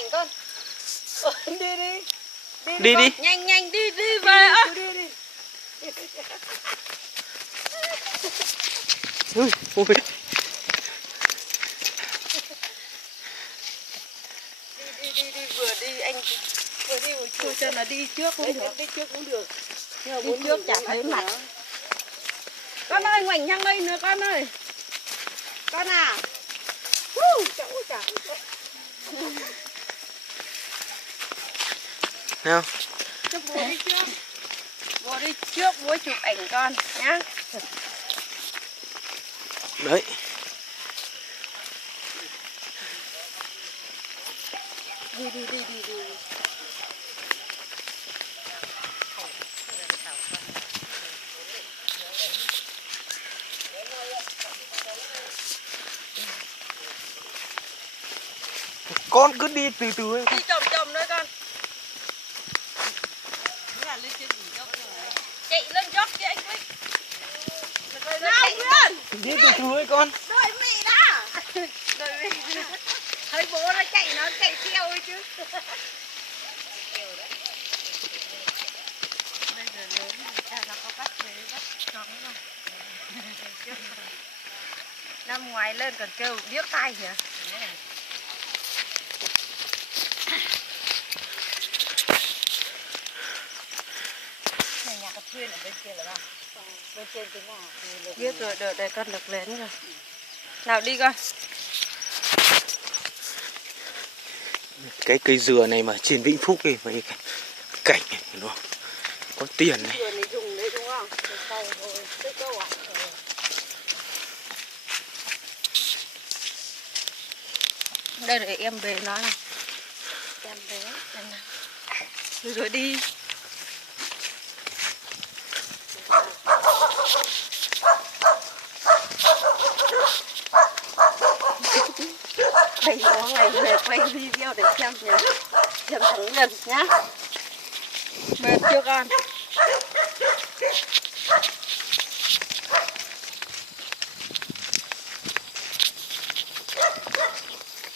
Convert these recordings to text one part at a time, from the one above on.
ảnh con. Đi đi. Đi đi. Nhanh nhanh đi đi về á. Ui, ui. Đi vừa đi anh vừa đi vừa Thôi cho nó đi trước cũng được. Đi trước cũng được. Đi trước chả thấy mặt. Con ơi, ngoảnh sang đây nữa con ơi. Con à. Chả. Nào. Cho bố đi trước. Bố đi trước, bố chụp ảnh con nhá. Đấy. Đi. Con cứ đi từ từ ấy. Đi chậm nữa con. Chạy lên dốc đi anh Quyết. Nào Quyết. Đi từ từ ấy con. Đợi mẹ đã. Đợi mẹ. Thấy bố nó chạy theo ấy chứ. Bây giờ lớn thì cha nó có bắt về bắt chó không? Năm ngoái lên còn kêu điếc tai kìa. Nhà cà phê ở bên kia là không? Bên trên cái nhà. Biết rồi, đợi đây con được lên rồi. Nào đi con. Cái cây dừa này mà trên Vĩnh Phúc ấy, mấy cái cảnh này nó có tiền này. Dừa này dùng đấy đúng không? Sau rồi, tích đâu ạ? Đây để em về nói này. Em về, em nào. Rồi đi. Đây có ngày về quay video để xem nhé. Xem thắng lần nhá. Mệt chưa con?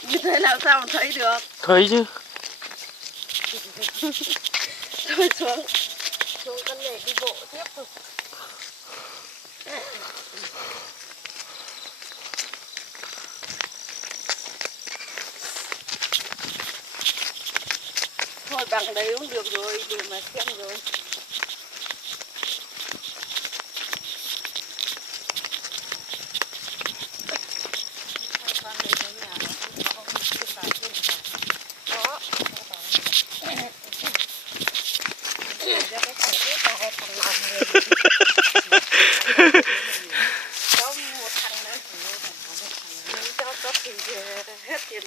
Như thế làm sao mà thấy được? Thấy chứ. Thôi xuống con nhảy đi bộ tiếp thôi. Thôi bằng đấy cũng được rồi, để mà xem rồi. Có một thằng nữa, cho có tiền hết tiền.